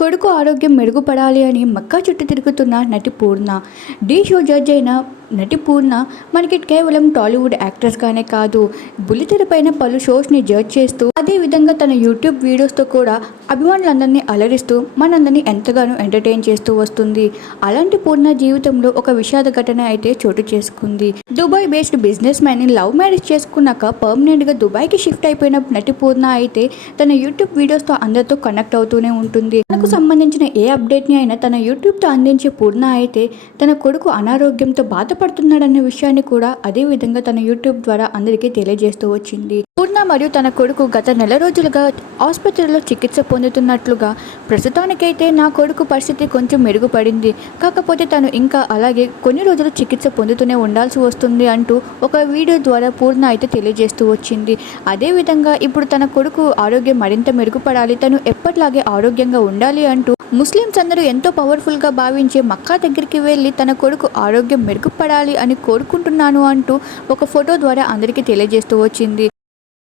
కొడుకు ఆరోగ్యం మెరుగుపడాలి అని మక్కా చుట్టూ తిరుగుతున్న నటి పూర్ణ. డీ షో జడ్జ్ అయిన నటి పూర్ణ మనకి కేవలం టాలీవుడ్ యాక్ట్రెస్గానే కాదు బుల్లితెర పైన పలు షోస్ని జడ్జ్ చేస్తూ అదేవిధంగా తన యూట్యూబ్ వీడియోస్తో కూడా అభిమానులందరినీ అలరిస్తూ మనందరినీ ఎంతగానో ఎంటర్టైన్ చేస్తూ వస్తుంది. అలాంటి పూర్ణ జీవితంలో ఒక విషాద ఘటన అయితే చోటు చేసుకుంది. దుబాయ్ బేస్డ్ బిజినెస్ మ్యాన్ని లవ్ మ్యారేజ్ చేసుకున్నాక పర్మనెంట్గా దుబాయ్కి షిఫ్ట్ అయిపోయిన నటి పూర్ణ అయితే తన యూట్యూబ్ వీడియోస్తో అందరితో కనెక్ట్ అవుతూనే ఉంటుంది. తనకు సంబంధించిన ఏ అప్డేట్ని అయినా తన యూట్యూబ్తో అందించే పూర్ణ అయితే తన కొడుకు అనారోగ్యంతో బాధపడుతున్నాడన్న విషయాన్ని కూడా అదే విధంగా తన యూట్యూబ్ ద్వారా అందరికీ తెలియజేస్తూ వచ్చింది. పూర్ణ మరియు తన కొడుకు గత నెల రోజులుగా ఆసుపత్రిలో చికిత్స పొందుతున్నట్లుగా ప్రస్తుతానికైతే నా కొడుకు పరిస్థితి కొంచెం మెరుగుపడింది. కాకపోతే తను ఇంకా అలాగే కొన్ని రోజులు చికిత్స పొందుతూనే ఉండాల్సి వస్తుంది అంటూ ఒక వీడియో ద్వారా పూర్ణ అయితే తెలియజేస్తూ వచ్చింది. అదేవిధంగా ఇప్పుడు తన కొడుకు ఆరోగ్యం మరింత మెరుగుపడాలి తను ఎప్పటిలాగే ఆరోగ్యంగా ఉండాలి అంటూ ముస్లిమ్స్ అందరూ ఎంతో పవర్ఫుల్గా భావించే మక్కా దగ్గరికి వెళ్ళి తన కొడుకు ఆరోగ్యం మెరుగుపడాలి అని కోరుకుంటున్నాను అంటూ ఒక ఫోటో ద్వారా అందరికీ తెలియజేస్తూ వచ్చింది.